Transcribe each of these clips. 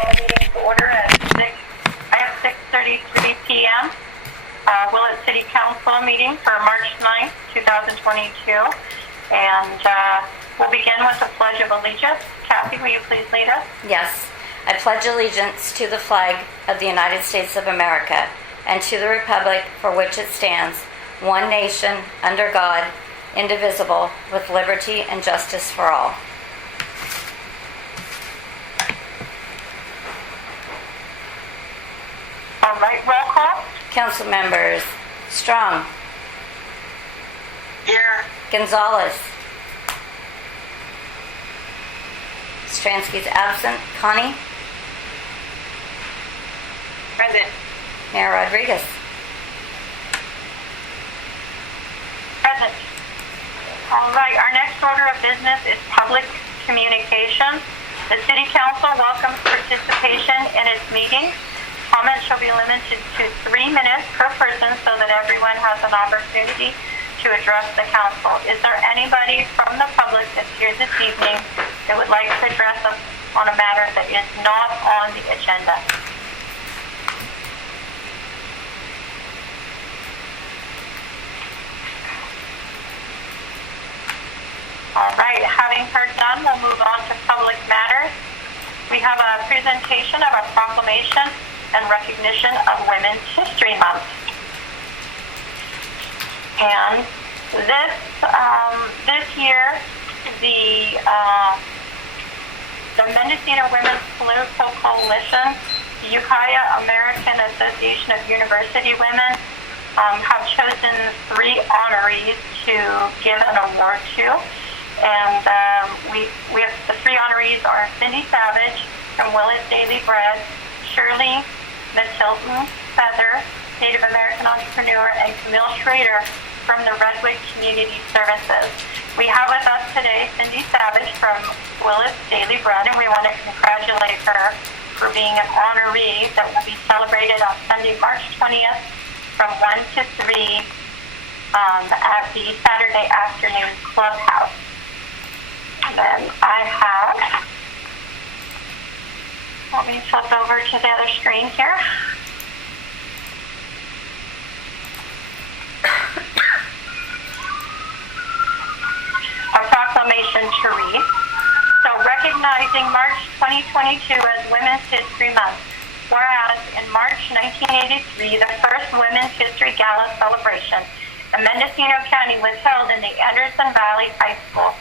call the meeting to order at 6:33 p.m. Willett City Council meeting for March 9th, 2022. And we'll begin with the Pledge of Allegiance. Kathy, will you please lead us? Yes. I pledge allegiance to the flag of the United States of America and to the republic for which it stands, one nation, under God, indivisible, with liberty and justice for all. All right, roll call. Council members: Strong. Here. Gonzalez. Stransky's absent. Connie. Present. Mayor Rodriguez. Present. All right, our next order of business is public communication. The City Council welcomes participation in its meeting. Comments shall be limited to 3 minutes per person so that everyone has an opportunity to address the council. Is there anybody from the public that's here this evening that would like to address us on a matter that is not on the agenda? All right, having heard none, we'll move on to public matters. We have a presentation of a proclamation and recognition of Women's History Month. And this year, the Mendocino Women's Political Coalition, the Ukiah American Association of University Women, have chosen 3 honorees to give an award to. And we have the 3 honorees are Cindy Savage from Willett Daily Bread, Shirley Matilton Feather, Native American entrepreneur, and Camille Schrader from the Redwood Community Services. We have with us today Cindy Savage from Willett Daily Bread, and we want to congratulate her for being an honoree that will be celebrated on Sunday, March 20th from 1 to 3 at the Saturday afternoon clubhouse. And then let me flip over to the other screen here. A proclamation to read. So, recognizing March 2022 as Women's History Month, whereas in March 1983, the first Women's History Gala celebration in Mendocino County was held in the Anderson Valley High School.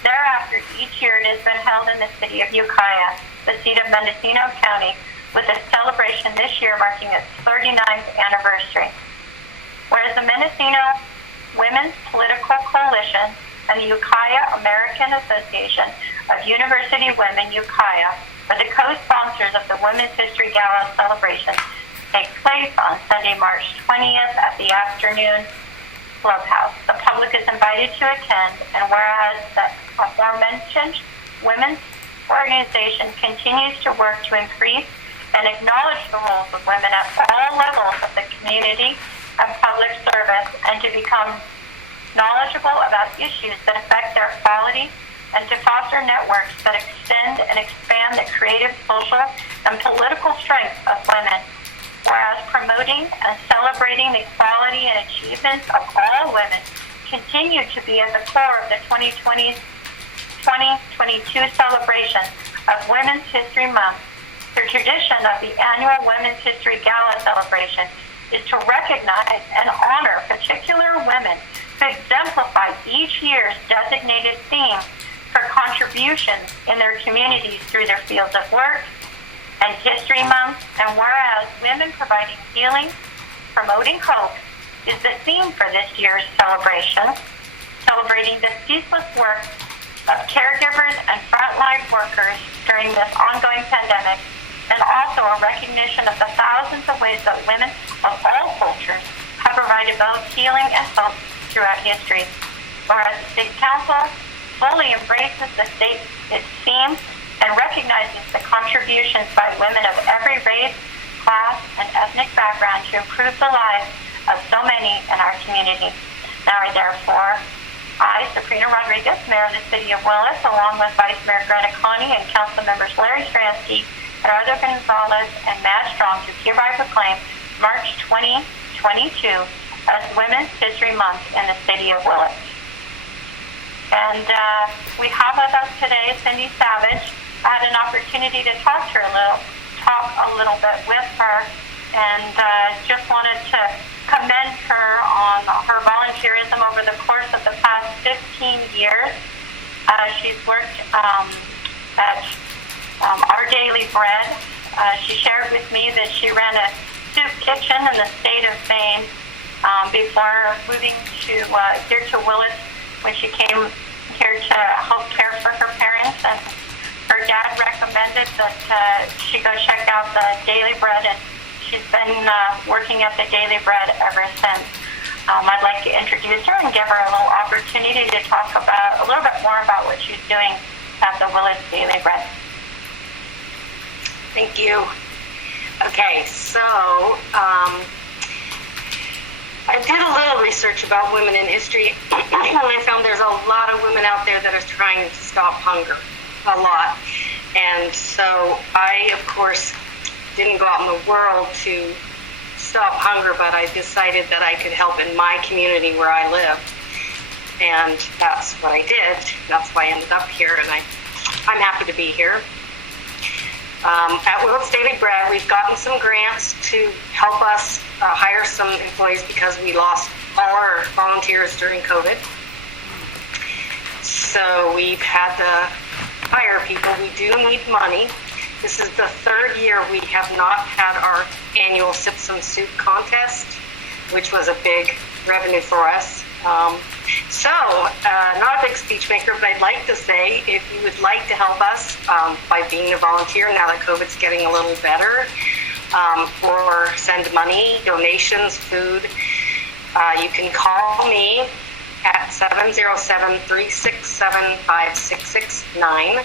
Thereafter, each year it has been held in the city of Ukiah, the seat of Mendocino County, with a celebration this year marking its 39th anniversary. Whereas the Mendocino Women's Political Coalition and the Ukiah American Association of University Women Ukiah are the co-sponsors of the Women's History Gala celebration, takes place on Sunday, March 20th at the afternoon clubhouse. The public is invited to attend, and whereas the aforementioned women's organization continues to work to increase and acknowledge the roles of women at all levels of the community and public service, and to become knowledgeable about issues that affect their quality, and to foster networks that extend and expand the creative, social, and political strength of women. Whereas promoting and celebrating the quality and achievements of all women continue to be at the core of the 2022 celebration of Women's History Month, the tradition of the annual Women's History Gala celebration is to recognize and honor particular women who exemplify each year's designated theme for contributions in their communities through their fields of work. And History Month, and whereas women providing healing, promoting hope, is the theme for this year's celebration, celebrating the ceaseless work of caregivers and frontline workers during this ongoing pandemic, and also a recognition of the thousands of ways that women of all cultures have provided both healing and hope throughout history. Whereas the City Council fully embraces its theme and recognizes the contributions by women of every race, class, and ethnic background to improve the lives of so many in our community. Now, therefore, I, Sabrina Rodriguez, Mayor of the City of Willett, along with Vice Mayor Greta Connie and Council Members Larry Stransky, Gerardo Gonzalez, and Matt Strong do hereby proclaim March 2022 as Women's History Month in the city of Willits. And we have with us today Cindy Savage. I had an opportunity to talk a little bit with her, and just wanted to commend her on her volunteerism over the course of the past 15 years. She's worked at Our Daily Bread. She shared with me that she ran a soup kitchen in the state of Maine before moving to here to Willits when she came here to help care for her parents. And her dad recommended that she go check out the Daily Bread, and she's been working at the Daily Bread ever since. I'd like to introduce her and give her a little opportunity to talk about a little bit more about what she's doing at the Willits Daily Bread. Thank you. Okay, so I did a little research about women in history, and I found there's a lot of women out there that are trying to stop hunger, a lot. And so I, of course, didn't go out in the world to stop hunger, but I decided that I could help in my community where I live. And that's what I did. That's why I ended up here, and I'm happy to be here. At Willits Daily Bread, we've gotten some grants to help us hire some employees because we lost all our volunteers during COVID. So we've had to hire people. We do need money. This is the third year we have not had our annual Sip Some Soup contest, which was a big revenue for us. Not a big speech maker, but I'd like to say if you would like to help us by being a volunteer now that COVID's getting a little better, or send money, donations, food, you can call me at 707-367-5669,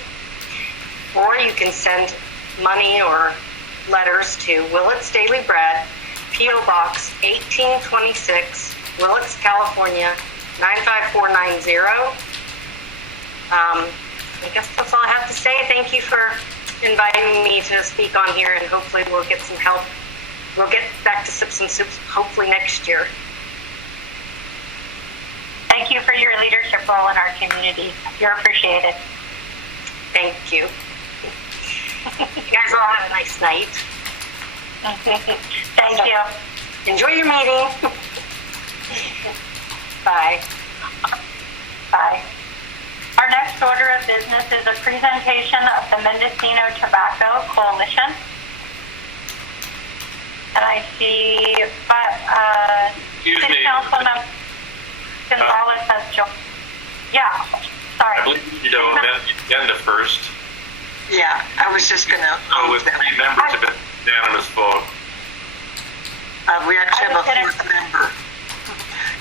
or you can send money or letters to Willits Daily Bread, P.O. Box 1826, Willits, California, 95490. I guess that's all I have to say. Thank you for inviting me to speak on here, and hopefully we'll get some help. We'll get back to Sip Some Soup hopefully next year. Thank you for your leadership role in our community. You're appreciated. Thank you. You guys all have a nice night. Thank you. Enjoy your meeting. Bye. Bye. Our next order of business is a presentation of the Mendocino Tobacco Coalition. And I see City Councilman Gonzalez has joined. Yeah, sorry. I believe you know amend the agenda first. Yeah, I was just going to... So with 3 members, have been unanimous vote. we actually have a fourth member.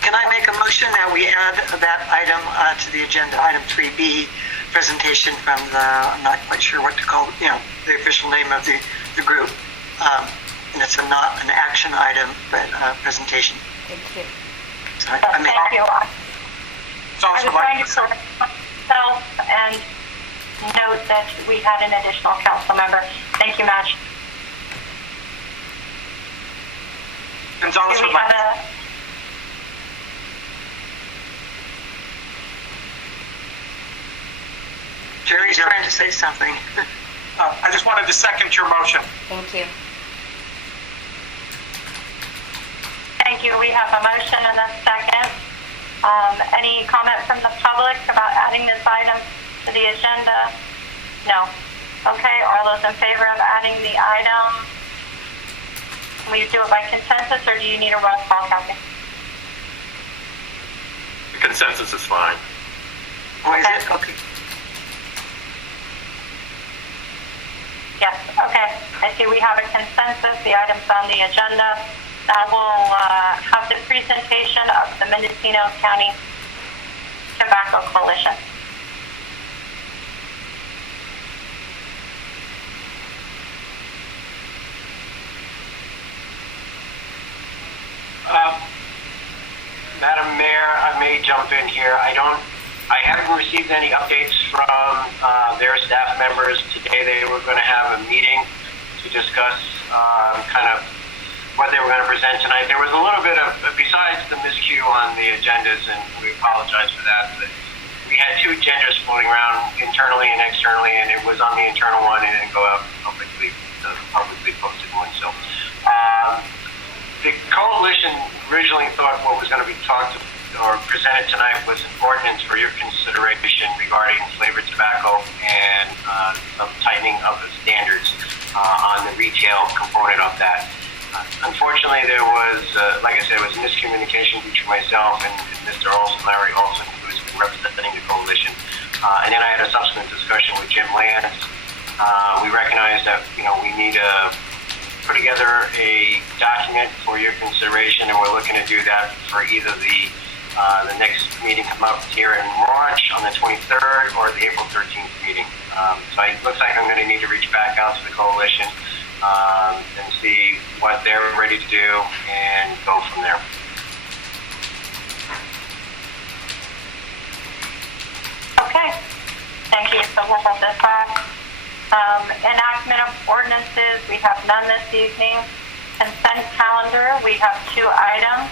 Can I make a motion that we add that item to the agenda, item 3B, presentation from the, I'm not quite sure what to call, the official name of the group. And it's not an action item, but a presentation. Thank you. So Thank you. I was trying to correct myself and note that we had an additional council member. Thank you, Match. Gonzalez Do we have a... Jerry's trying to say something. I just wanted to second your motion. Thank you. Thank you. We have a motion and a second. Any comment from the public about adding this item to the agenda? No. Okay, all those in favor of adding the item? Can we do it by consensus, or do you need a roll call, Kathy? The consensus is fine. Oh, is it? Okay. Yes, okay. I see we have a consensus. The item's on the agenda. Now we'll have the presentation of the Mendocino County Tobacco Coalition. Madam Mayor, I may jump in here. I haven't received any updates from their staff members. Today they were going to have a meeting to discuss kind of what they were going to present tonight. There was a little bit of, besides the miscue on the agendas, and we apologize for that, but we had two agendas floating around internally and externally, and it was on the internal one and it didn't go out publicly, the publicly posted one. So the coalition originally thought what was going to be talked or presented tonight was an ordinance for your consideration regarding flavored tobacco and some tightening of the standards on the retail component of that. Unfortunately, there was, like I said, it was miscommunication between myself and Mr. Olson, Larry Olson, who's been representing the coalition. And then I had a subsequent discussion with Jim Lance. We recognized that, we need to put together a document for your consideration, and we're looking to do that for either the next meeting come up here in March on the 23rd or the April 13th meeting. So it looks like I'm going to need to reach back out to the coalition and see what they're ready to do and go from there. Okay, thank you. So we'll hold this off. Enactment of ordinances, we have none this evening. Consent calendar, we have 2 items.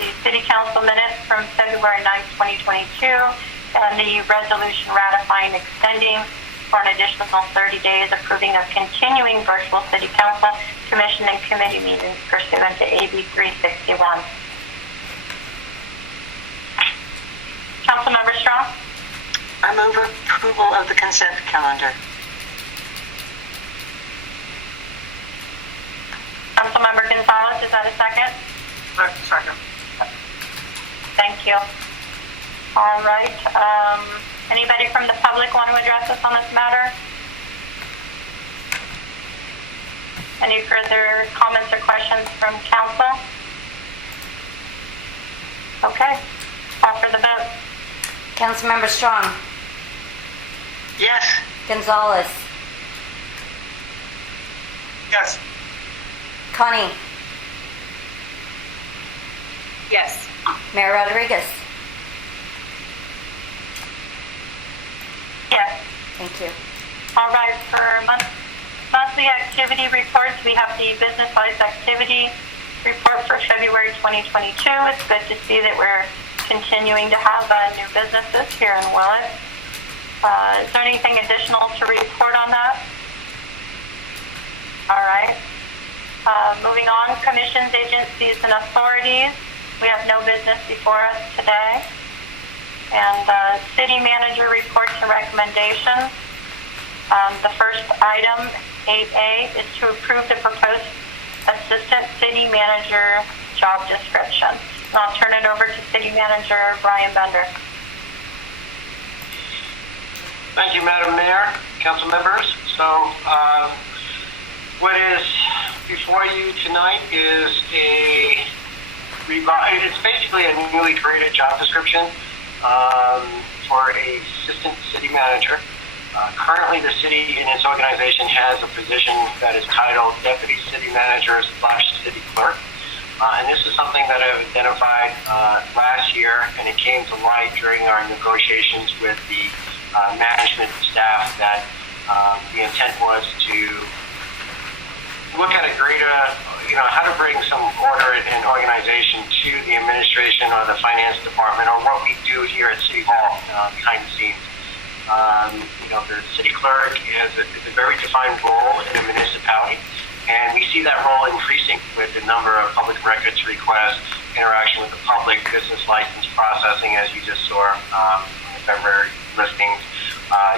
The City Council minutes from February 9th, 2022, and the resolution ratifying extending for an additional 30 days approving of continuing virtual City Council, Commission, and Committee meetings pursuant to AB 361. Councilmember Strong? I move approval of the consent calendar. Councilmember Gonzalez, is that a second? Second. Thank you. All right. Anybody from the public want to address us on this matter? Any further comments or questions from council? Okay. Call for the vote. Councilmember Strong. Yes. Gonzalez. Yes. Connie. Yes. Mayor Rodriguez. Yes. Thank you. All right. For monthly activity reports, we have the business-wise activity report for February 2022. It's good to see that we're continuing to have new businesses here in Willett. Is there anything additional to report on that? All right. Moving on, commissions, agencies, and authorities. We have no business before us today. And city manager reports and recommendations. The first item, 8A, is to approve the proposed assistant city manager job description. And I'll turn it over to city manager Brian Bender. Thank you, Madam Mayor, council members. So what is before you tonight is it's basically a newly created job description for a assistant city manager. Currently, the city in its organization has a position that is titled Deputy City Manager / City Clerk. And this is something that I've identified last year, and it came to light during our negotiations with the management staff that the intent was to look at a greater, how to bring some order and organization to the administration or the finance department, or what we do here at City Hall behind the scenes. The city clerk is a very defined role in a municipality, and we see that role increasing with the number of public records requests, interaction with the public, business license processing, as you just saw, February listings,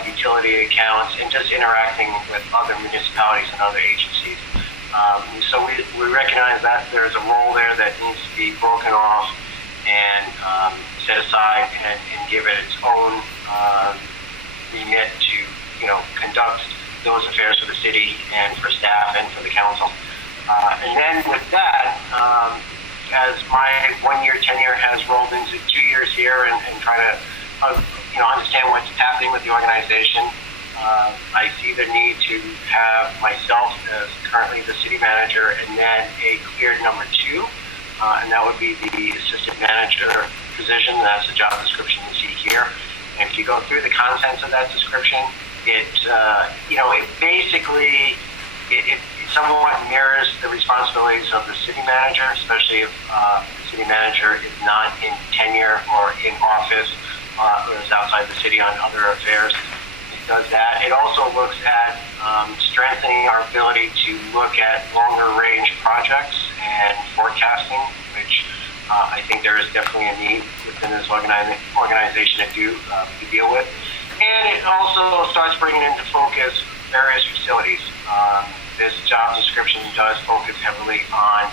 utility accounts, and just interacting with other municipalities and other agencies. So we recognize that there's a role there that needs to be broken off and set aside and give it its own remit to, conduct those affairs for the city and for staff and for the council. And then with that, as my 1-year tenure has rolled into 2 years here and trying to, understand what's happening with the organization, I see the need to have myself as currently the city manager and then a cleared number 2, and that would be the assistant manager position. That's the job description you see here. And if you go through the contents of that description, it basically somewhat mirrors the responsibilities of the city manager, especially if the city manager is not in tenure or in office or is outside the city on other affairs. It does that. It also looks at strengthening our ability to look at longer range projects and forecasting, which I think there is definitely a need within this organization to deal with. And it also starts bringing into focus various facilities. This job description does focus heavily on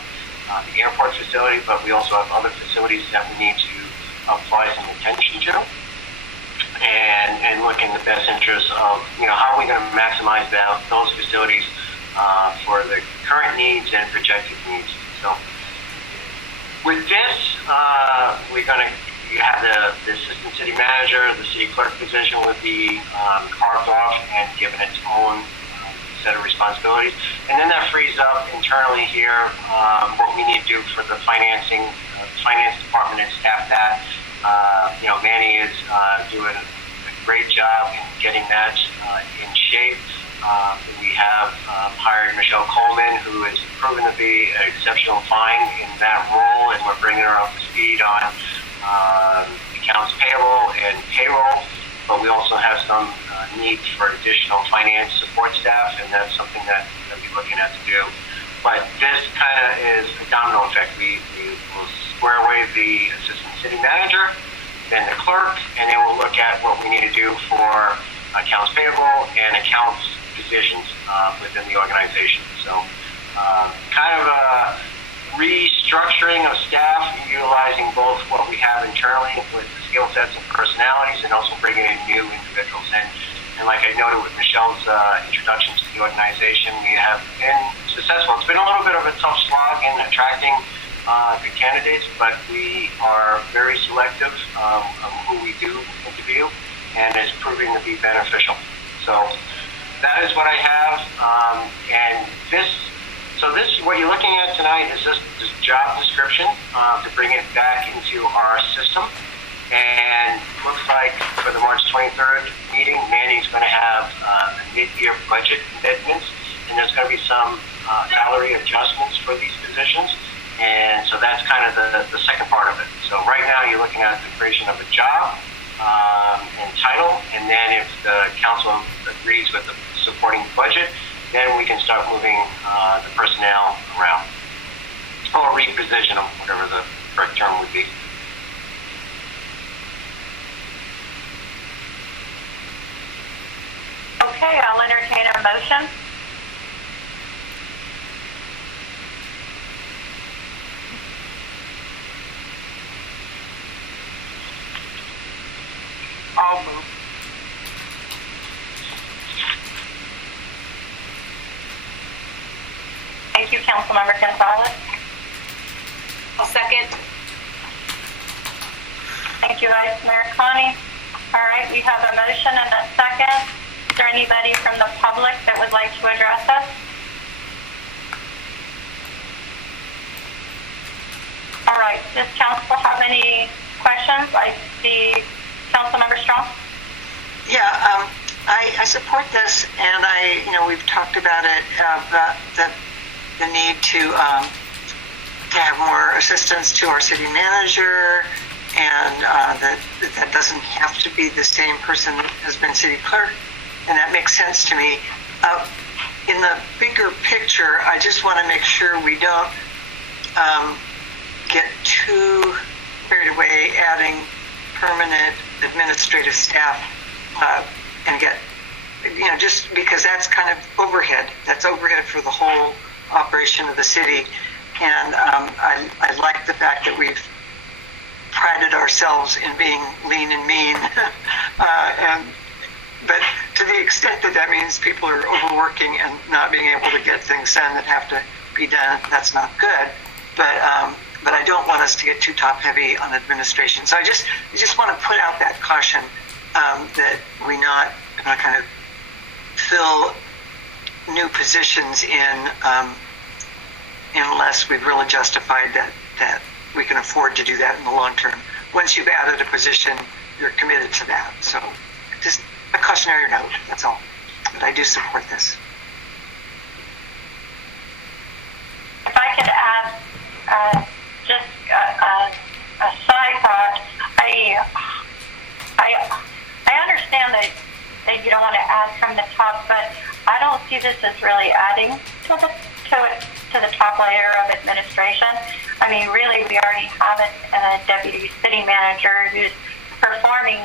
the airport facility, but we also have other facilities that we need to apply some attention to and look in the best interest of, how are we going to maximize those facilities for the current needs and projected needs. So with this, we're going to have the assistant city manager, the city clerk position would be carved off and given its own set of responsibilities. And then that frees up internally here what we need to do for the finance department and staff that. Manny is doing a great job in getting that in shape. We have hired Michelle Coleman, who has proven to be an exceptional find in that role, and we're bringing her up to speed on accounts payable and payroll. But we also have some needs for additional finance support staff, and that's something that we'll be looking at to do. But this kind of is a domino effect. We will square away the assistant city manager, then the clerk, and then we'll look at what we need to do for accounts payable and accounts positions within the organization. So kind of a restructuring of staff, utilizing both what we have internally with the skill sets and personalities, and also bringing in new individuals. And like I noted with Michelle's introduction to the organization, we have been successful. It's been a little bit of a tough slog in attracting good candidates, but we are very selective of who we do interview, and it's proving to be beneficial. So that is what I have. And this, what you're looking at tonight is this job description to bring it back into our system. And looks like for the March 23rd meeting, Manny's going to have mid-year budget commitments, and there's going to be some salary adjustments for these positions. And so that's kind of the second part of it. So right now you're looking at the creation of a job and title, and then if the council agrees with the supporting budget, then we can start moving the personnel around, or reposition them, whatever the correct term would be. Okay, I'll entertain a motion. I'll move. Thank you, Councilmember Gonzalez. I'll second. Thank you, Vice Mayor Connie. All right, we have a motion and a second. Is there anybody from the public that would like to address us? All right, does council have any questions? I see Councilmember Strong. Yeah, I support this, and we've talked about it, the need to have more assistance to our city manager, and that doesn't have to be the same person that has been city clerk, and that makes sense to me. In the bigger picture, I just want to make sure we don't get too carried away adding permanent administrative staff and get, just because that's kind of overhead. That's overhead for the whole operation of the city. And I like the fact that we've prided ourselves in being lean and mean. But to the extent that means people are overworking and not being able to get things done that have to be done, that's not good. But I don't want us to get too top heavy on administration. So I just want to put out that caution that we not kind of fill new positions in unless we've really justified that we can afford to do that in the long term. Once you've added a position, you're committed to that. So just a cautionary note, that's all. But I do support this. just a side thought. I understand that you don't want to add from the top, but I don't see this as really adding to the top layer of administration. I mean, really, we already have a deputy city manager who's performing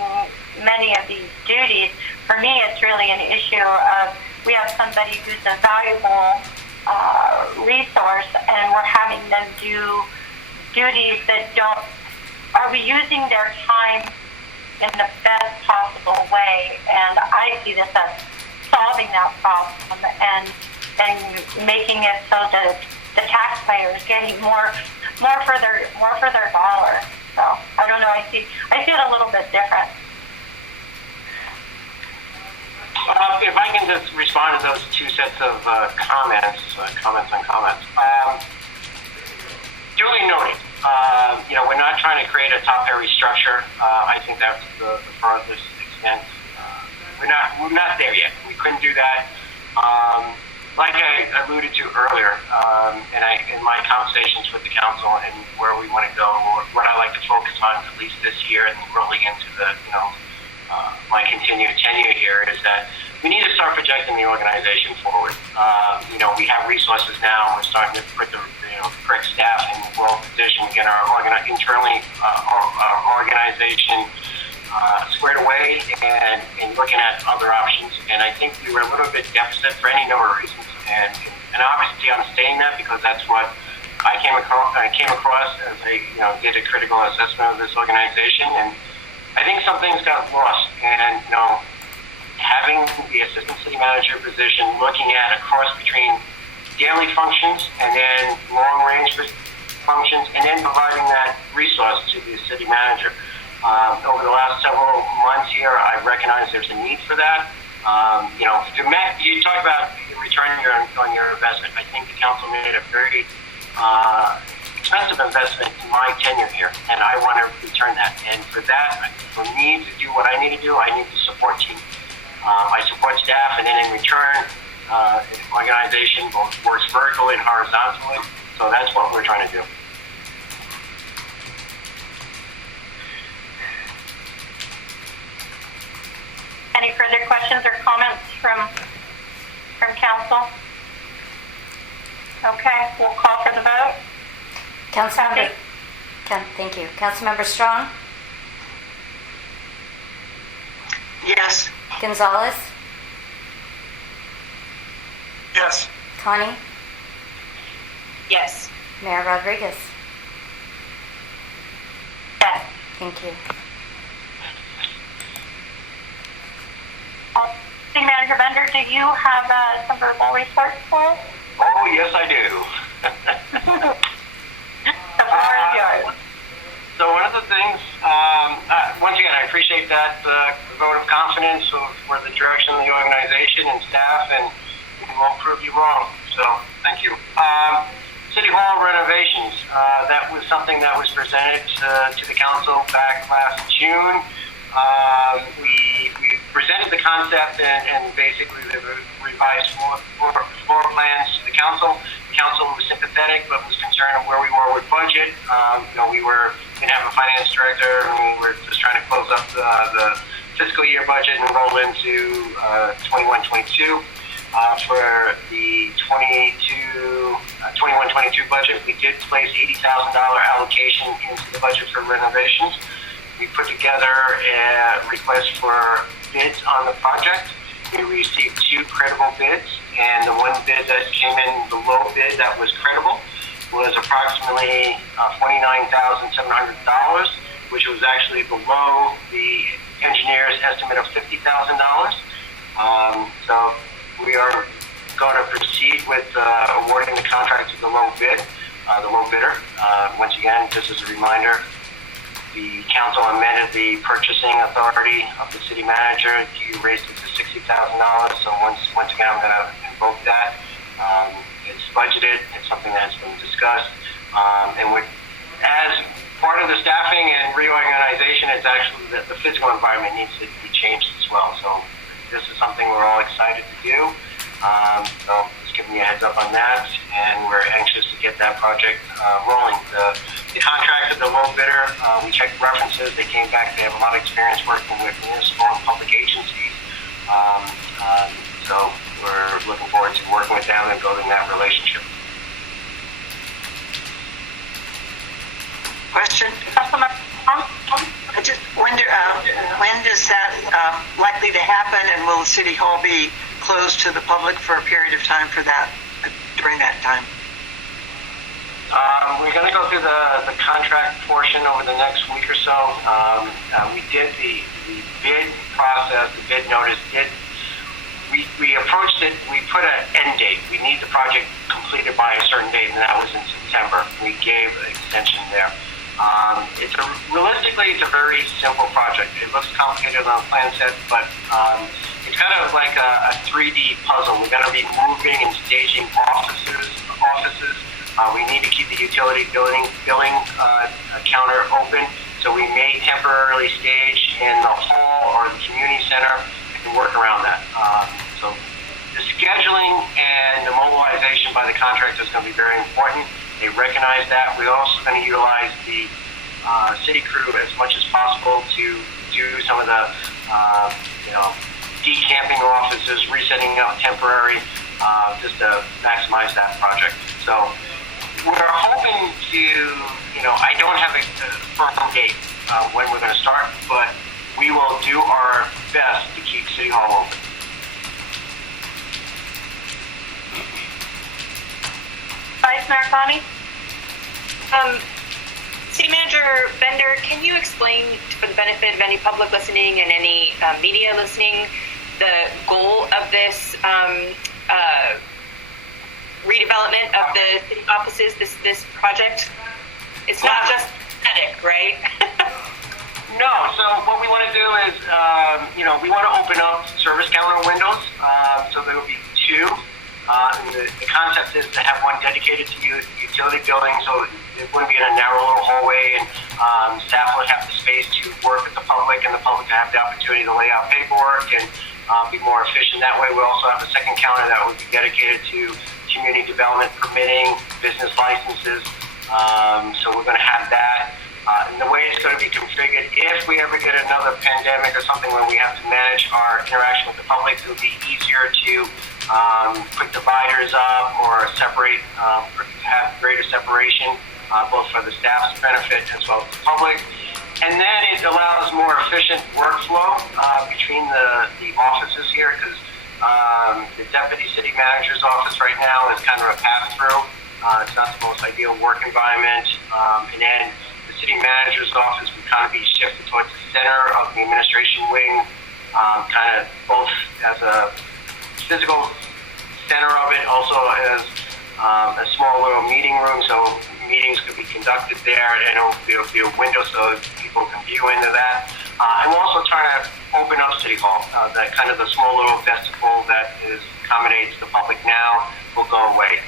many of these duties. For me, it's really an issue of we have somebody who's a valuable resource, and we're having them do duties that don't. Are we using their time in the best possible way? And I see this as solving that problem and making it so that the taxpayer is getting more for their dollar. So I don't know. I see it a little bit different. If I can just respond to those two sets of comments. Duly noted. We're not trying to create a top-heavy structure. I think that's the farthest extent. We're not there yet. We couldn't do that. Like I alluded to earlier, in my conversations with the council and where we want to go, or what I like to focus on at least this year and rolling into my continued tenure here, is that we need to start projecting the organization forward. We have resources now. We're starting to put the correct staff in well position, get our internally our organization squared away and looking at other options. And I think we were a little bit deficit for any number of reasons. And obviously I'm saying that because that's what I came across as I did a critical assessment of this organization. And I think some things got lost. And having the assistant city manager position, looking at a cross between daily functions and then long range functions, and then providing that resource to the city manager. Over the last several months here, I've recognized there's a need for that. You talk about return on your investment. I think the council made a very expensive investment in my tenure here, and I want to return that. And for that, for me to do what I need to do, I need to support team. I support staff, and then in return, an organization both works vertically and horizontally. So that's what we're trying to do. Any further questions or comments from council? Okay, we'll call for the vote. Thank you. Councilmember Strong? Yes. Gonzalez? Yes. Connie? Yes. Mayor Rodriguez? Yes. Thank you. City Manager Bender, do you have some verbal reports for us? Oh, yes, I do. The floor is yours. So one of the things, once again, I appreciate that vote of confidence for the direction of the organization and staff, and we won't prove you wrong. So thank you. City Hall renovations, that was something that was presented to the council back last June. We presented the concept and basically the revised floor plans to the council. The council was sympathetic, but was concerned of where we were with budget. We didn't have a finance director, and we were just trying to close up the fiscal year budget and roll into 21-22. For the 21-22 budget, we did place $80,000 allocation into the budget for renovations. We put together a request for bids on the project. We received 2 credible bids, and the one bid that came in, the low bid that was credible, was approximately $29,700, which was actually below the engineer's estimate of $50,000. So we are going to proceed with awarding the contract to the low bidder. Once again, just as a reminder, the council amended the purchasing authority of the city manager. You raised it to $60,000. So once again, I'm going to invoke that. It's budgeted. It's something that's been discussed. And as part of the staffing and reorganization, it's actually the physical environment needs to be changed as well. So this is something we're all excited to do. So as giving me a heads up on that, and we're anxious to get that project rolling. The contractor, the low bidder, we checked references. They came back. They have a lot of experience working with municipal and public agencies. So we're looking forward to working with them and building that relationship. Question? I just wonder, when is that likely to happen, and will the city hall be closed to the public for a period of time for that, during that time? We're going to go through the contract portion over the next week or so. We did the bid process, the bid notice. We approached it, we put an end date. We need the project completed by a certain date, and that was in September. We gave an extension there. Realistically, it's a very simple project. It looks complicated on the plan set, but it's kind of like a 3D puzzle. We're going to be moving and staging offices. We need to keep the utility billing counter open, so we may temporarily stage in the hall or the community center and work around that. So the scheduling and the mobilization by the contractor is going to be very important. They recognize that. We're also going to utilize the city crew as much as possible to do some of the decamping offices, resetting up temporary, just to maximize that project. So we're hoping to, I don't have a firm date when we're going to start, but we will do our best to keep City Hall open. Vice Mayor Fani? City Manager Bender, can you explain, for the benefit of any public listening and any media listening, the goal of this redevelopment of the city offices, this project? It's not just aesthetic, right? No, so what we want to do is, we want to open up service counter windows, so there will be two. And the concept is to have one dedicated to utility billing, so it wouldn't be in a narrow little hallway, and staff would have the space to work with the public, and the public would have the opportunity to lay out paperwork and be more efficient that way. We also have a second counter that would be dedicated to community development permitting, business licenses. So we're going to have that. And the way it's going to be configured, if we ever get another pandemic or something where we have to manage our interaction with the public, it would be easier to put dividers up or separate, have greater separation, both for the staff's benefit as well as the public. And then it allows more efficient workflow between the offices here, because the deputy city manager's office right now is kind of a pass-through. It's not the most ideal work environment. And then the city manager's office would kind of be shifted towards the center of the administration wing, kind of both as a physical center of it, also as a small little meeting room, so meetings could be conducted there, and it'll be a window so people can view into that. And we're also trying to open up City Hall. That kind of the small little vestibule that accommodates the public now will go away.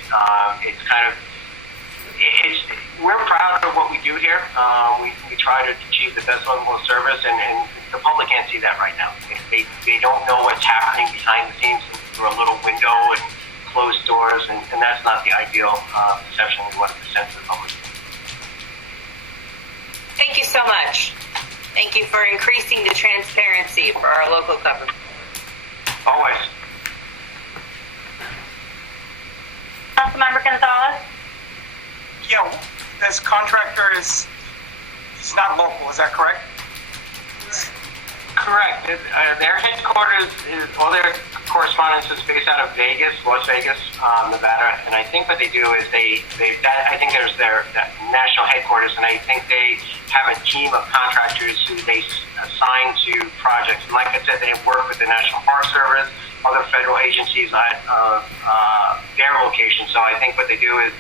We're proud of what we do here. We try to achieve the best level of service, and the public can't see that right now. They don't know what's happening behind the scenes through a little window and closed doors, and that's not the ideal perception we want to present to the public. Thank you so much. Thank you for increasing the transparency for our local government. Always. Councilmember Gonzalez? Yeah, this contractor is not local, is that correct? Correct. Their headquarters all their correspondence is based out of Vegas, Las Vegas, Nevada, and I think what they do is I think there's their national headquarters, and I think they have a team of contractors who they assign to projects. And like I said, they work with the National Park Service, other federal agencies at their location. So I think what they do is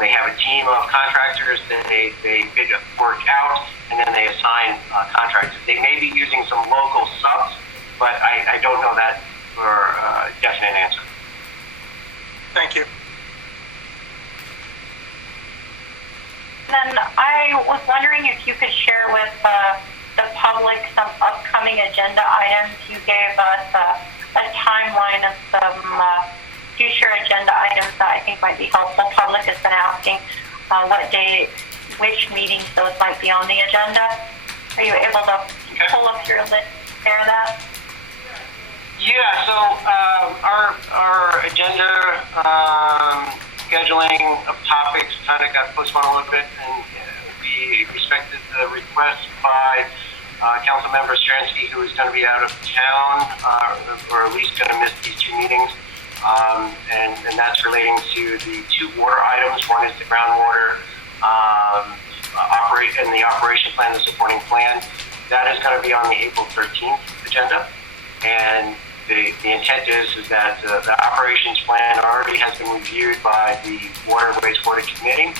they have a team of contractors that they bid work out, and then they assign contractors. They may be using some local subs, but I don't know that for a definite answer. Thank you. Then I was wondering if you could share with the public some upcoming agenda items. You gave us a timeline of some future agenda items that I think might be helpful. Public has been asking what day, which meetings those might be on the agenda. Are you able to pull up your list, share that? Yeah, so our agenda scheduling of topics kind of got postponed a little bit, and we respected the request by Councilmember Stransky, who is going to be out of town, or at least going to miss these two meetings, and that's relating to the two water items. One is the groundwater the operation plan, the supporting plan. That is going to be on the April 13th agenda, and the intent is that the operations plan already has been reviewed by the Water and Wastewater Committee.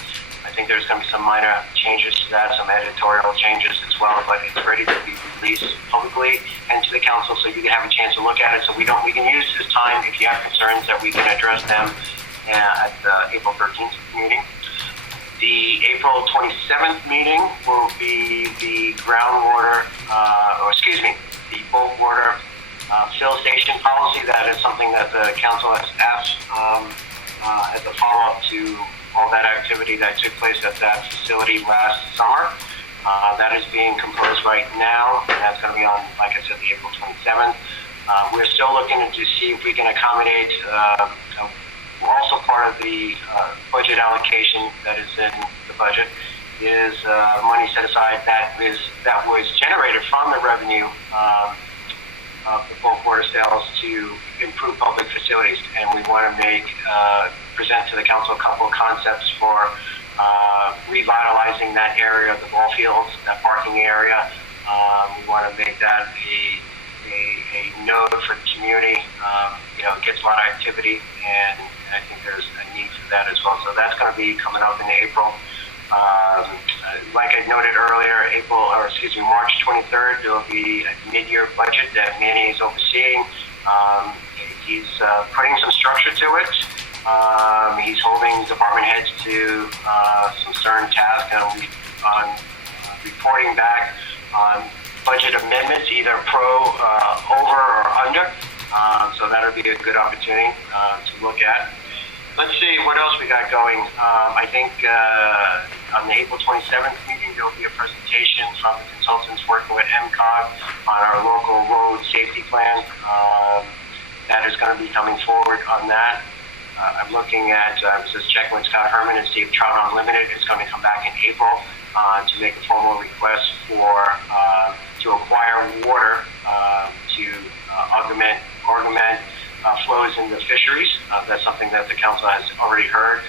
I think there's going to be some minor changes to that, some editorial changes as well, but it's ready to be released publicly and to the council so you can have a chance to look at it. So we can use this time if you have concerns that we can address them at the April 13th meeting. The April 27th meeting will be the the bulk water fill station policy. That is something that the council has asked as a follow-up to all that activity that took place at that facility last summer. That is being composed right now, and that's going to be on, like I said, the April 27th. We're still looking to see if we can accommodate, also part of the budget allocation that is in the budget is money set aside that was generated from the revenue of the bulk water sales to improve public facilities, and we want to present to the council a couple of concepts for revitalizing that area of the ball fields, that parking area. We want to make that a node for the community. It gets a lot of activity, and I think there's a need for that as well. So that's going to be coming up in April. Like I noted earlier, March 23rd, there will be a mid-year budget that Manny is overseeing. He's putting some structure to it. He's holding department heads to some certain tasks on reporting back on budget amendments, either over or under. So that'll be a good opportunity to look at. Let's see what else we got going. I think on the April 27th meeting, there will be a presentation from the consultants working with MCOG on our local road safety plan. That is going to be coming forward on that. I'm looking at, I was just checking with Scott Herman and see if Trout Unlimited is going to come back in April to make a formal request to acquire water to augment flows in the fisheries. That's something that the council has already heard,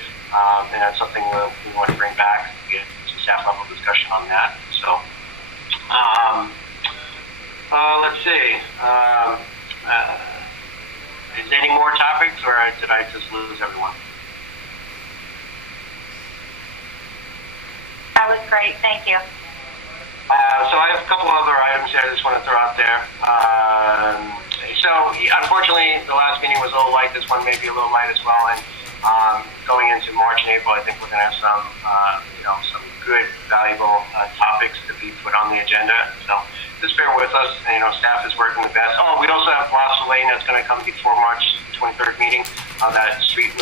and that's something we want to bring back, get some staff level discussion on that. So, let's see. Is there any more topics, or did I just lose everyone? That was great. Thank you. So I have a couple other items here I just want to throw out there. So unfortunately, the last meeting was a little light. This one may be a little light as well. And going into March and April, I think we're going to have some good, valuable topics to be put on the agenda. So just bear with us. Staff is working the best. Oh, we also have Blossom Lane that's going to come before March 23rd meeting. That street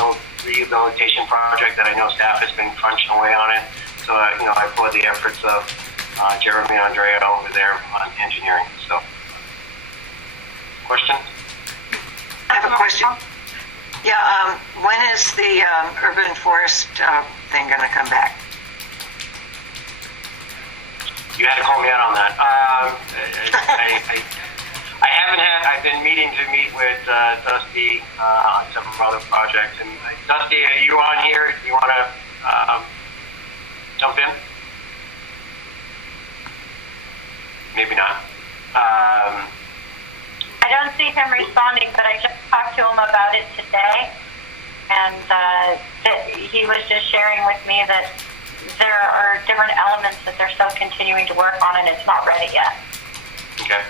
rehabilitation project that I know staff has been crunching away on it. So I applaud the efforts of Jeremy and Andrea over there on engineering. So, question? I have a question. Yeah, when is the urban forest thing going to come back? You had to call me out on that. I haven't had. I've been meeting to meet with Dusty on several other projects. And Dusty, are you on here? Do you want to jump in? Maybe not. I don't see him responding, but I just talked to him about it today, and he was just sharing with me that there are different elements that they're still continuing to work on, and it's not ready yet. Okay.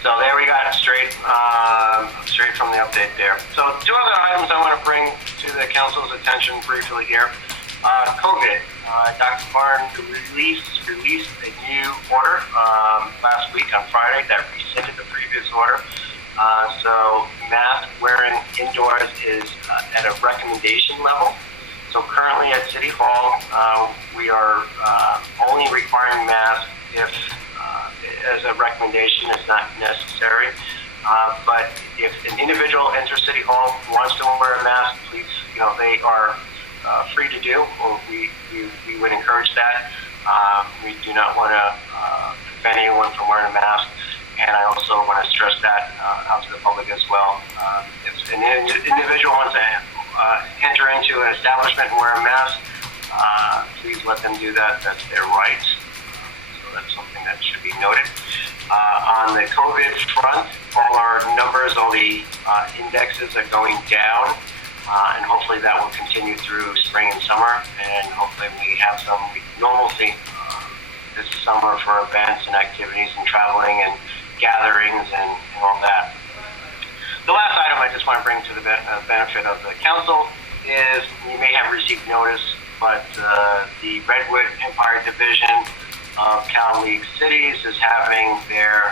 So there we got it straight from the update there. So two other items I want to bring to the council's attention briefly here. COVID. Dr. Barn released a new order last week on Friday that rescinded the previous order. So mask wearing indoors is at a recommendation level. So currently at City Hall, we are only requiring masks if, as a recommendation, it's not necessary. But if an individual enters City Hall who wants to wear a mask, please, they are free to do, or we would encourage that. We do not want to prevent anyone from wearing a mask. And I also want to stress that out to the public as well. If an individual wants to enter into an establishment and wear a mask, please let them do that. That's their right. So that's something that should be noted. On the COVID front, all our numbers, all the indexes are going down, and hopefully that will continue through spring and summer, and hopefully we have some normalcy this summer for events and activities and traveling and gatherings and all that. The last item I just want to bring to the benefit of the council is you may have received notice, but the Redwood Empire Division of Cal League Cities is having their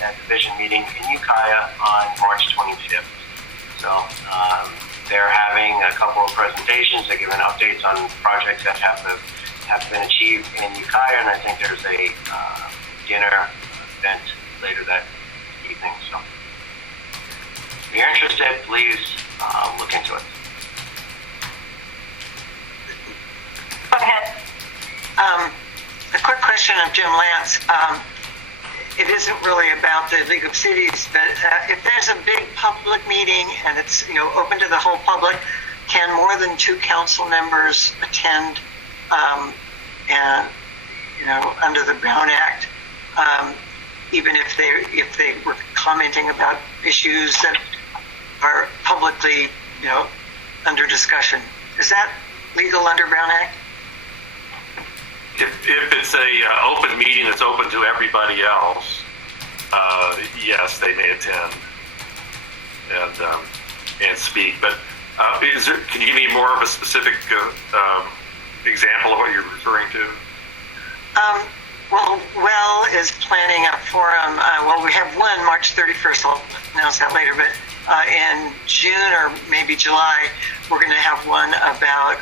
that division meeting in Ukiah on March 25th. So they're having a couple of presentations. They're giving updates on projects that have been achieved in Ukiah, and I think there's a dinner event later that evening. So if you're interested, please look into it. Go ahead. A quick question of Jim Lance. It isn't really about the League of Cities, but if there's a big public meeting and it's open to the whole public, can more than 2 council members attend? And under the Brown Act, even if they were commenting about issues that are publicly under discussion, is that legal under Brown Act? If it's a open meeting that's open to everybody else, yes, they may attend and speak. But can you give me more of a specific example of what you're referring to? Well is planning a forum. We have one March 31st. I'll announce that later. But in June or maybe July, we're going to have one about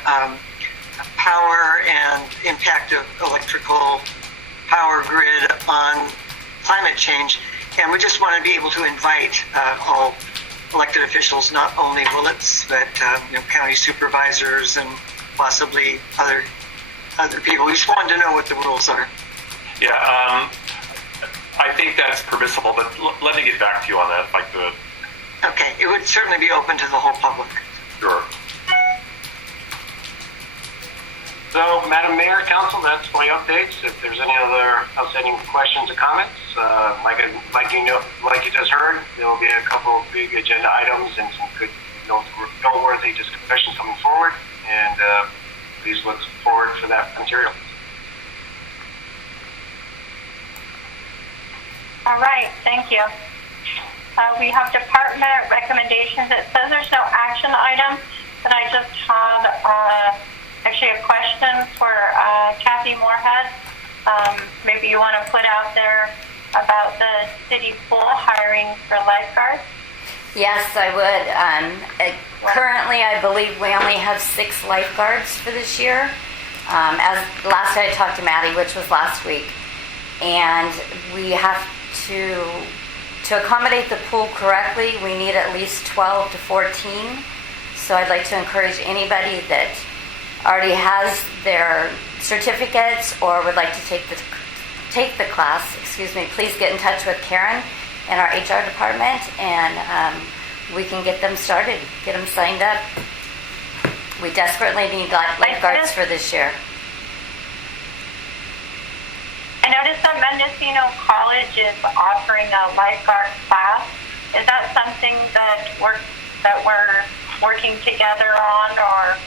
power and impact of electrical power grid on climate change. And we just want to be able to invite all elected officials, not only Willits, but county supervisors and possibly other people. We just wanted to know what the rules are. Yeah, I think that's permissible, but let me get back to you on that if I could. Okay, it would certainly be open to the whole public. Sure. So, Madam Mayor, Council, that's my updates. If there's any other outstanding questions or comments, like you just heard, there will be a couple of big agenda items and some good, noteworthy discussions coming forward, and please look forward for that material. All right, thank you. We have department recommendations. It says there's no action item, but I just had actually a question for Kathy Moorhead. Maybe you want to put out there about the city pool hiring for lifeguards? Yes, I would. Currently, I believe we only have 6 lifeguards for this year. As last I talked to Maddie, which was last week, and we have to accommodate the pool correctly, we need at least 12 to 14. So I'd like to encourage anybody that already has their certificates or would like to take the class, please get in touch with Karen in our HR department, and we can get them started, get them signed up. We desperately need lifeguards for this year. I noticed that Mendocino College is offering a lifeguard class. Is that something that we're working together on, or?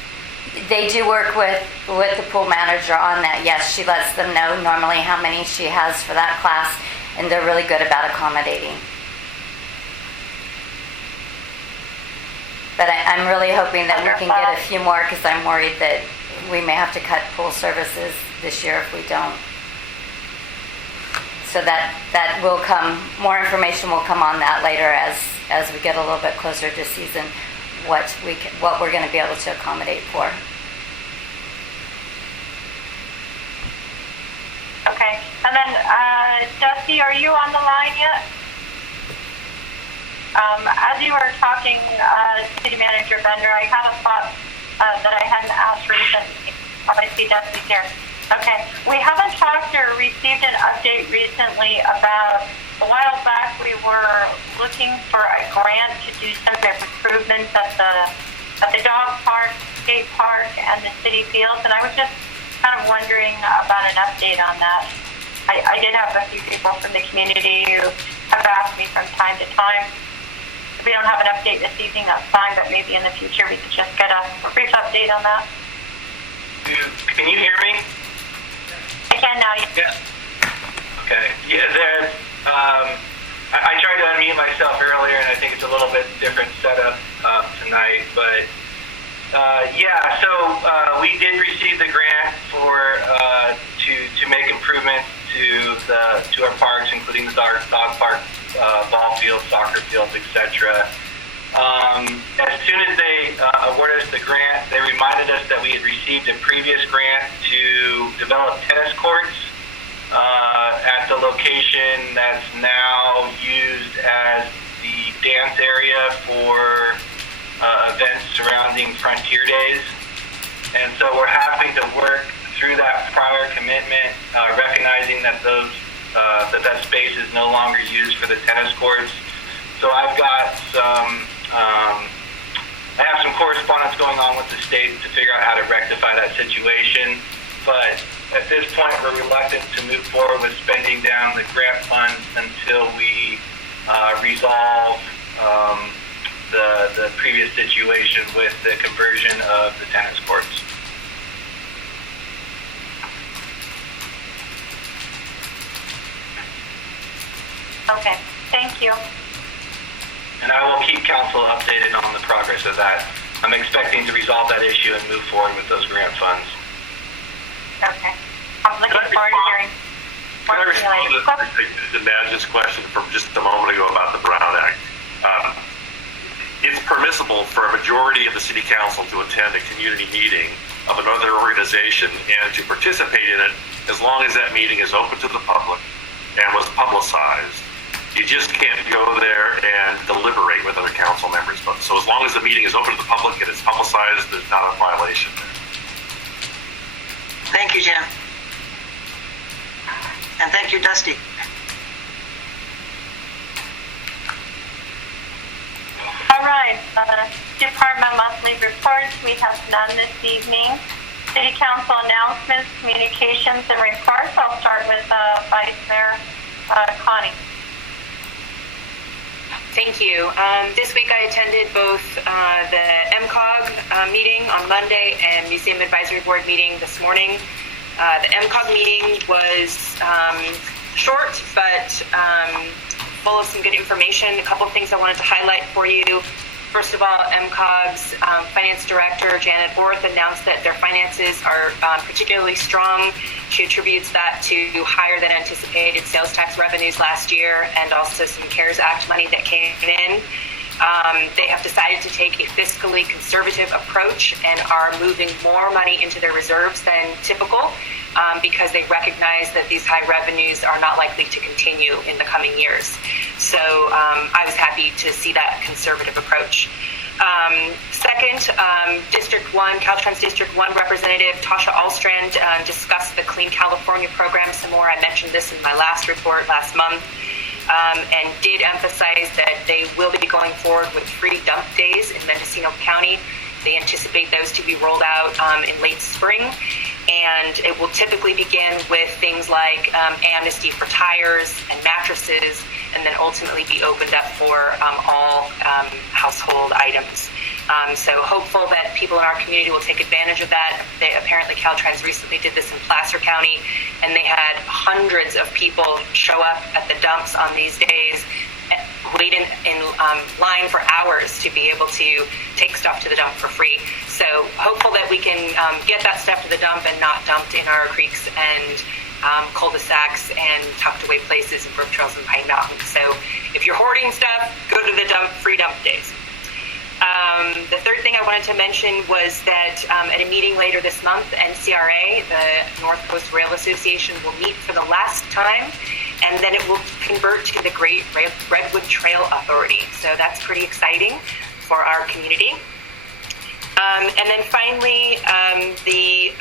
They do work with the pool manager on that. Yes, she lets them know normally how many she has for that class, and they're really good about accommodating. But I'm really hoping that we can get a few more, because I'm worried that we may have to cut pool services this year if we don't. So that will come. More information will come on that later as we get a little bit closer to season. What we're going to be able to accommodate for. Okay. And then, Dusty, are you on the line yet? As you were talking, City Manager Bender, I had a thought that I hadn't asked recently. I see Dusty's here. Okay. We haven't talked or received an update recently about, a while back we were looking for a grant to do some improvements at the dog park, skate park, and the city fields, and I was just kind of wondering about an update on that. I did have a few people from the community who have asked me from time to time. If we don't have an update this evening, that's fine, but maybe in the future we could just get a brief update on that. Can you hear me? I can now. Yeah. Okay. Yeah, I tried to unmute myself earlier, and I think it's a little bit different setup tonight. But so we did receive the grant for to make improvements to our parks, including the dog park, ball fields, soccer fields, etc. As soon as they awarded us the grant, they reminded us that we had received a previous grant to develop tennis courts at the location that's now used as the dance area for events surrounding Frontier Days. And so we're having to work through that prior commitment, recognizing that that space is no longer used for the tennis courts. So I've got I have some correspondence going on with the state to figure out how to rectify that situation. But at this point, we're reluctant to move forward with spending down the grant funds until we resolve the previous situation with the conversion of the tennis courts. Okay. Thank you. And I will keep council updated on the progress of that. I'm expecting to resolve that issue and move forward with those grant funds. Okay. I'm looking forward to hearing Can I more respond to the manager's question from just a moment ago about the Brown Act? It's permissible for a majority of the city council to attend a community meeting of another organization and to participate in it as long as that meeting is open to the public and was publicized. You just can't go there and deliberate with other council members. So as long as the meeting is open to the public and it's publicized, there's not a violation there. Thank you, Jim. And thank you, Dusty. All right. Department monthly reports. We have none this evening. City Council announcements, communications, and reports. I'll start with Vice Mayor Connie. Thank you. This week I attended both the MCOG meeting on Monday and Museum Advisory Board meeting this morning. The MCOG meeting was short, but full of some good information. A couple of things I wanted to highlight for you. First of all, MCOG's Finance Director, Janet Orth, announced that their finances are particularly strong. She attributes that to higher than anticipated sales tax revenues last year and also some CARES Act money that came in. They have decided to take a fiscally conservative approach and are moving more money into their reserves than typical because they recognize that these high revenues are not likely to continue in the coming years. So I was happy to see that conservative approach. Second, District 1, Caltrans District 1 Representative Tasha Alstrand discussed the Clean California program some more. I mentioned this in my last report last month. And did emphasize that they will be going forward with free dump days in Mendocino County. They anticipate those to be rolled out in late spring, and it will typically begin with things like amnesty for tires and mattresses, and then ultimately be opened up for all household items. So hopeful that people in our community will take advantage of that. Apparently Caltrans recently did this in Placer County, and they had hundreds of people show up at the dumps on these days, wait in line for hours to be able to take stuff to the dump for free. So hopeful that we can get that stuff to the dump and not dumped in our creeks and cul-de-sacs and tucked away places in Brook Trails and Pine Mountain. So if you're hoarding stuff, go to the free dump days. The third thing I wanted to mention was that at a meeting later this month, NCRA, the North Coast Rail Association, will meet for the last time, and then it will convert to the Great Redwood Trail Authority. So that's pretty exciting for our community. And then finally, the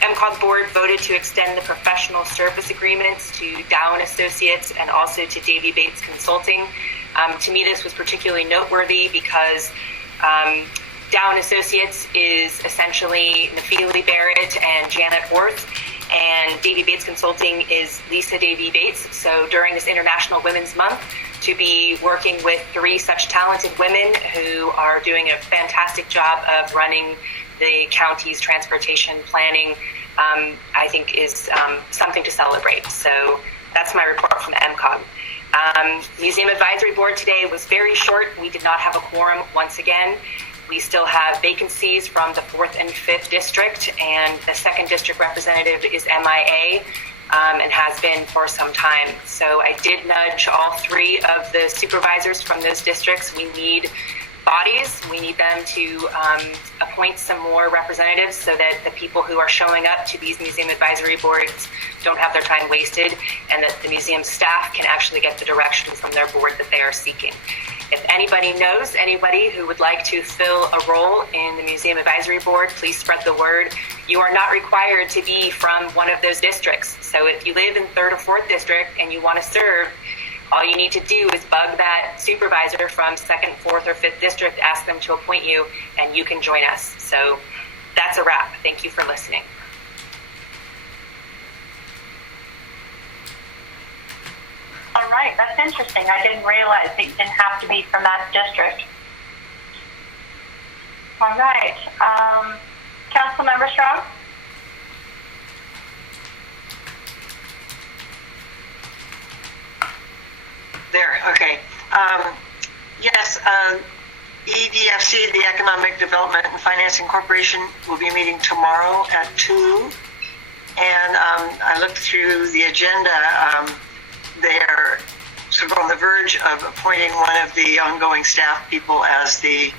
MCOG board voted to extend the professional service agreements to Dow & Associates and also to Davey Bates Consulting. To me, this was particularly noteworthy because Dow & Associates is essentially Nafili Barrett and Janet Orth, and Davey Bates Consulting is Lisa Davey Bates. So during this International Women's Month, to be working with three such talented women who are doing a fantastic job of running the county's transportation planning, I think is something to celebrate. So that's my report from the MCOG. Museum Advisory Board today was very short. We did not have a quorum once again. We still have vacancies from the 4th and 5th district, and the 2nd district representative is MIA and has been for some time. So I did nudge all three of the supervisors from those districts. We need bodies. We need them to appoint some more representatives so that the people who are showing up to these museum advisory boards don't have their time wasted, and that the museum staff can actually get the direction from their board that they are seeking. If anybody knows anybody who would like to fill a role in the Museum Advisory Board, please spread the word. You are not required to be from one of those districts. So if you live in 3rd or 4th district and you want to serve, all you need to do is bug that supervisor from 2nd, 4th, or 5th district, ask them to appoint you, and you can join us. So that's a wrap. Thank you for listening. All right, that's interesting. I didn't realize that you didn't have to be from that district. All right. Councilmember Strong? There, okay. Yes, EDFC, the Economic Development and Financing Corporation, will be meeting tomorrow at 2. And I looked through the agenda. They're sort of on the verge of appointing one of the ongoing staff people as the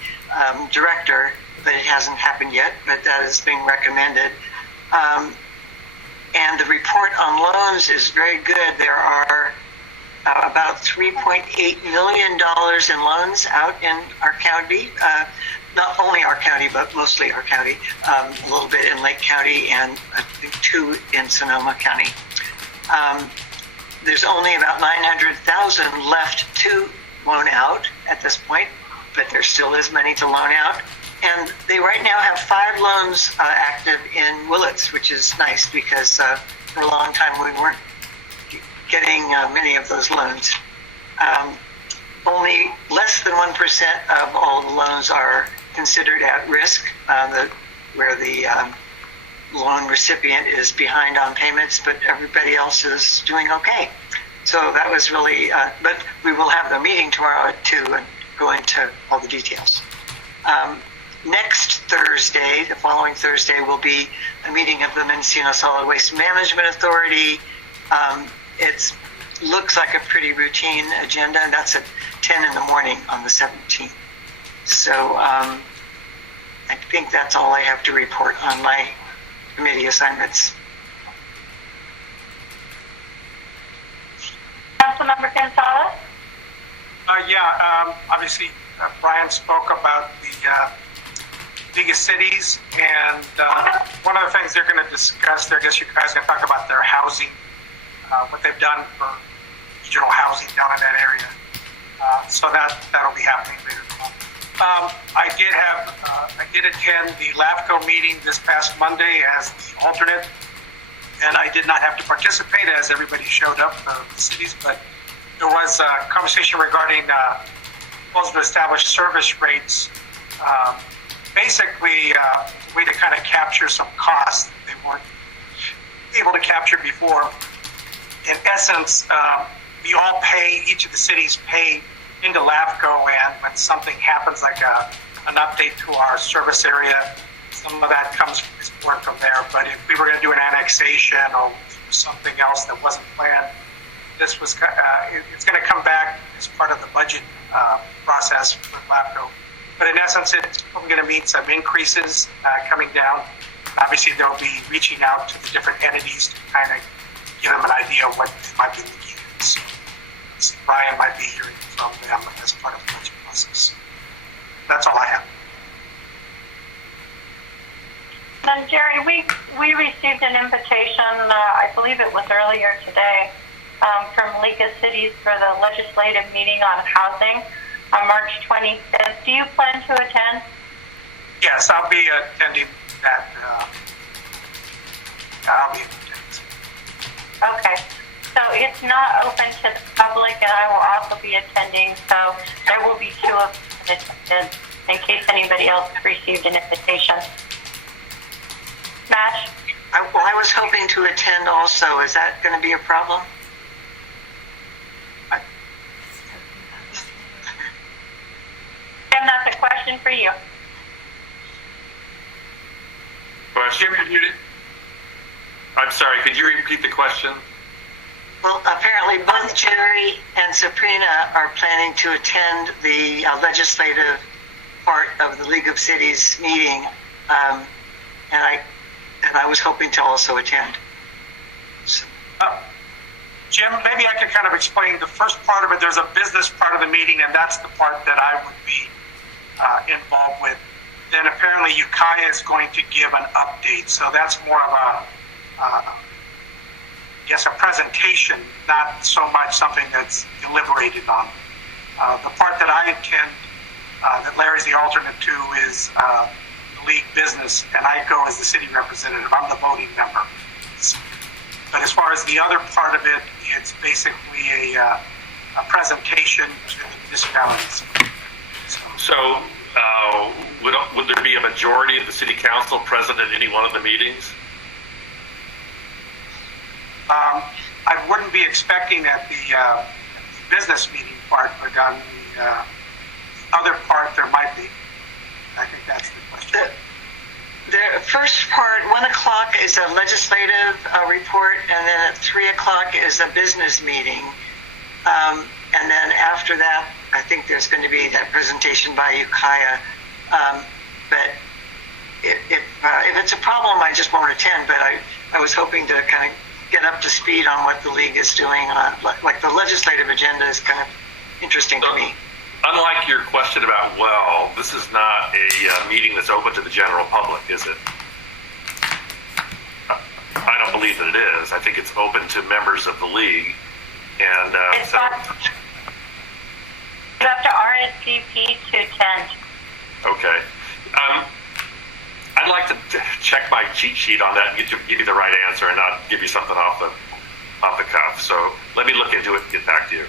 director, but it hasn't happened yet, but that is being recommended. And the report on loans is very good. There are about $3.8 million in loans out in our county. Not only our county, but mostly our county. A little bit in Lake County and I think 2 in Sonoma County. There's only about $900,000 left to loan out at this point, but there still is money to loan out. And they right now have 5 loans active in Willits, which is nice because for a long time we weren't getting many of those loans. Only less than 1% of all the loans are considered at risk, where the loan recipient is behind on payments, but everybody else is doing okay. So that was really, but we will have the meeting tomorrow at 2 and go into all the details. Next Thursday, the following Thursday, will be a meeting of the Mendocino Solid Waste Management Authority. It looks like a pretty routine agenda, and that's at 10 in the morning on the 17th. So I think that's all I have to report on my committee assignments. Councilmember Gonzalez? Obviously, Brian spoke about the biggest cities, and one of the things they're going to discuss there, I guess you guys are going to talk about their housing, what they've done for regional housing down in that area. So that'll be happening later. I did attend the LAFCO meeting this past Monday as the alternate, and I did not have to participate as everybody showed up, the cities, but there was a conversation regarding proposal to establish service rates, basically a way to kind of capture some costs they weren't able to capture before. In essence, we all pay, each of the cities pay into LAFCO, and when something happens like an update to our service area, some of that comes from there. But if we were going to do an annexation or something else that wasn't planned. This was, it's going to come back as part of the budget process for LAPCO. But in essence, it's probably going to mean some increases coming down. Obviously, they'll be reaching out to the different entities to kind of give them an idea of what they might be looking at. So Brian might be hearing from them as part of the budget process. That's all I have. And Jerry, we received an invitation, I believe it was earlier today, from League of Cities for the legislative meeting on housing on March 25th. Do you plan to attend? Yes, I'll be attending that. I'll be attending. Okay. So it's not open to the public, and I will also be attending. So there will be two of us attended in case anybody else received an invitation. Mash? I was hoping to attend also. Is that going to be a problem? Jim, that's a question for you. Question? I'm sorry, could you repeat the question? Well, apparently both Jerry and Sabrina are planning to attend the legislative part of the League of Cities meeting, and I was hoping to also attend. So. Jim, maybe I could kind of explain the first part of it. There's a business part of the meeting, and that's the part that I would be involved with. Then apparently Ukiah is going to give an update. So that's more of a presentation, not so much something that's deliberated on. The part that I attend, that Larry's the alternate to, is the league business, and I go as the city representative. I'm the voting member. But as far as the other part of it, it's basically a presentation to the municipalities. So would there be a majority of the city council present at any one of the meetings? I wouldn't be expecting at the business meeting part, but on the other part, there might be. I think that's the question. The first part, 1 o'clock, is a legislative report, and then at 3 o'clock is a business meeting. And then after that, I think there's going to be that presentation by Ukiah. But if it's a problem, I just won't attend. But I was hoping to kind of get up to speed on what the league is doing. Like the legislative agenda is kind of interesting to me. Unlike your question about, well, this is not a meeting that's open to the general public, is it? I don't believe that it is. I think it's open to members of the league. And so... You have to RSVP to attend. Okay. I'd like to check my cheat sheet on that and give you the right answer and not give you something off the cuff. So let me look into it and get back to you.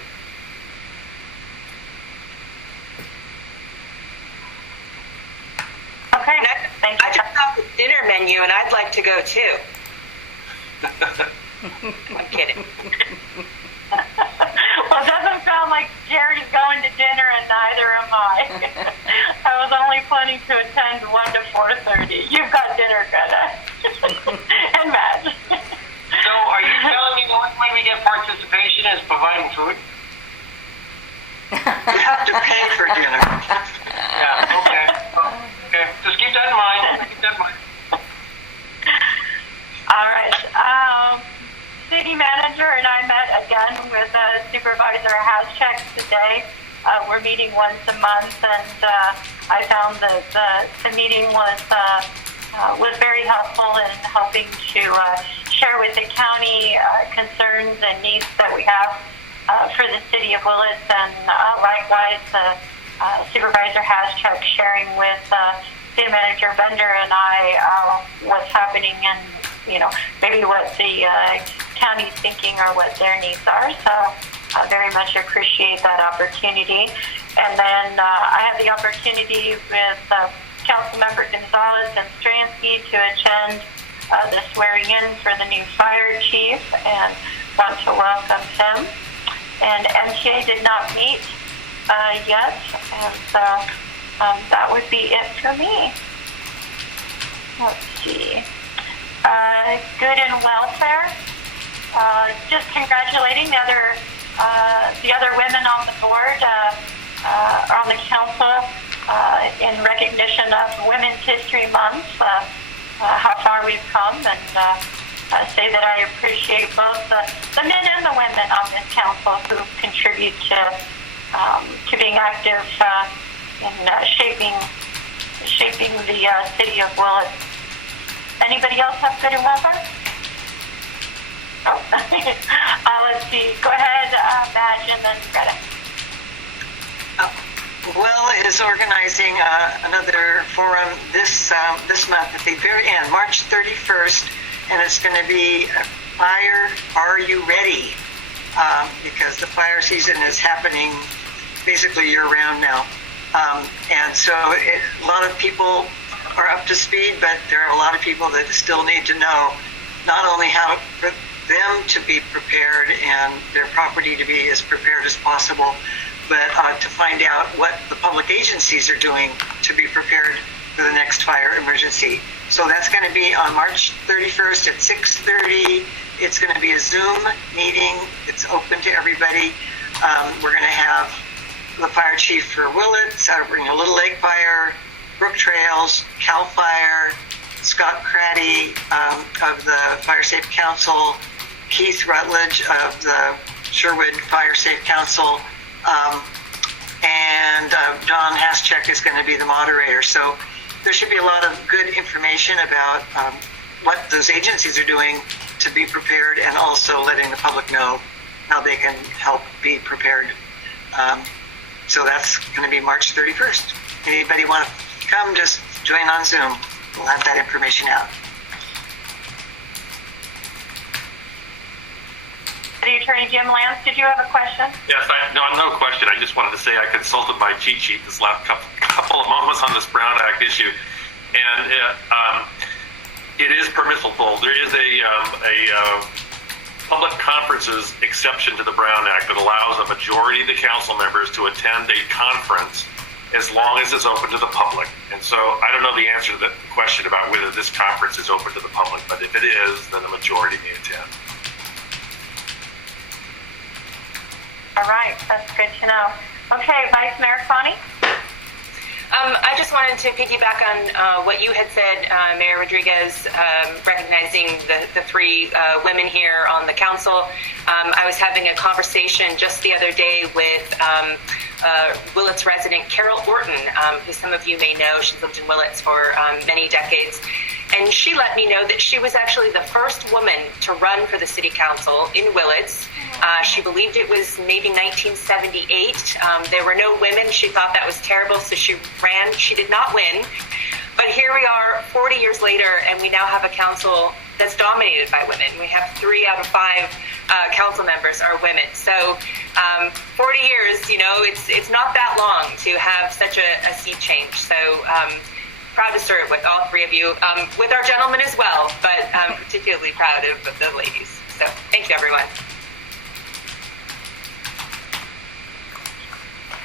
Okay. Thank you. I just saw the dinner menu, and I'd like to go too. I'm kidding. Well, it doesn't sound like Jerry's going to dinner, and neither am I. I was only planning to attend 1 to 4:30. You've got dinner, Greta. And Matt. So are you telling me the only way we get participation is providing food? You have to pay for dinner. Yeah, okay. Okay, just keep that in mind. Keep that in mind. All right. City manager and I met again with Supervisor Hascheck today. We're meeting once a month, and I found that the meeting was very helpful in helping to share with the county concerns and needs that we have for the city of Willits, and likewise Supervisor Hascheck sharing with City Manager Bender and I what's happening and maybe what the county's thinking or what their needs are. So I very much appreciate that opportunity. And then I had the opportunity with Councilmember Gonzalez and Stransky to attend the swearing in for the new fire chief and want to welcome him. And MTA did not meet yet, and so that would be it for me. Let's see. Good and welfare. just congratulating the other women on the board, on the council, in recognition of Women's History Month, how far we've come, and say that I appreciate both the men and the women on this council who contribute to being active in shaping the city of Willits. Anybody else have good and welfare? Oh, let's see. Go ahead, Madge, and then Greta. Will is organizing another forum this month at the very end, March 31st, and it's going to be Fire Are You Ready? Because the fire season is happening basically year-round now. And so a lot of people are up to speed, but there are a lot of people that still need to know not only how for them to be prepared and their property to be as prepared as possible, but to find out what the public agencies are doing to be prepared for the next fire emergency. So that's going to be on March 31st at 6:30. It's going to be a Zoom meeting. It's open to everybody. We're going to have the fire chief for Willits, Little Lake Fire, Brook Trails, CAL FIRE, Scott Craddy of the Fire Safe Council, Keith Rutledge of the Sherwood Fire Safe Council, and John Haschek is going to be the moderator. So there should be a lot of good information about what those agencies are doing to be prepared, and also letting the public know how they can help be prepared. So that's going to be March 31st. Anybody want to come, just join on Zoom. We'll have that information out. City Attorney Jim Lance, did you have a question? Yes, no question. I just wanted to say I consulted my cheat sheet this last couple of moments on this Brown Act issue, and it is permissible. There is a public conferences exception to the Brown Act that allows a majority of the council members to attend a conference as long as it's open to the public. And so I don't know the answer to the question about whether this conference is open to the public, but if it is, then the majority may attend. All right, that's good to know. Okay, Vice Mayor Connie? I just wanted to piggyback on what you had said, Mayor Rodriguez, recognizing the three women here on the council. I was having a conversation just the other day with Willits resident Carol Orton, who some of you may know. She's lived in Willits for many decades. And she let me know that she was actually the first woman to run for the city council in Willits. She believed it was maybe 1978. There were no women. She thought that was terrible, so she ran. She did not win. But here we are 40 years later, and we now have a council that's dominated by women. We have 3 out of 5 council members are women. So 40 years, it's not that long to have such a sea change. So proud to serve with all 3 of you, with our gentlemen as well, but particularly proud of the ladies. So thank you, everyone.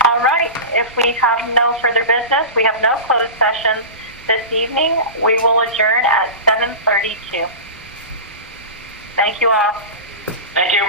All right, if we have no further business, we have no closed sessions this evening. We will adjourn at 7:32. Thank you all. Thank you.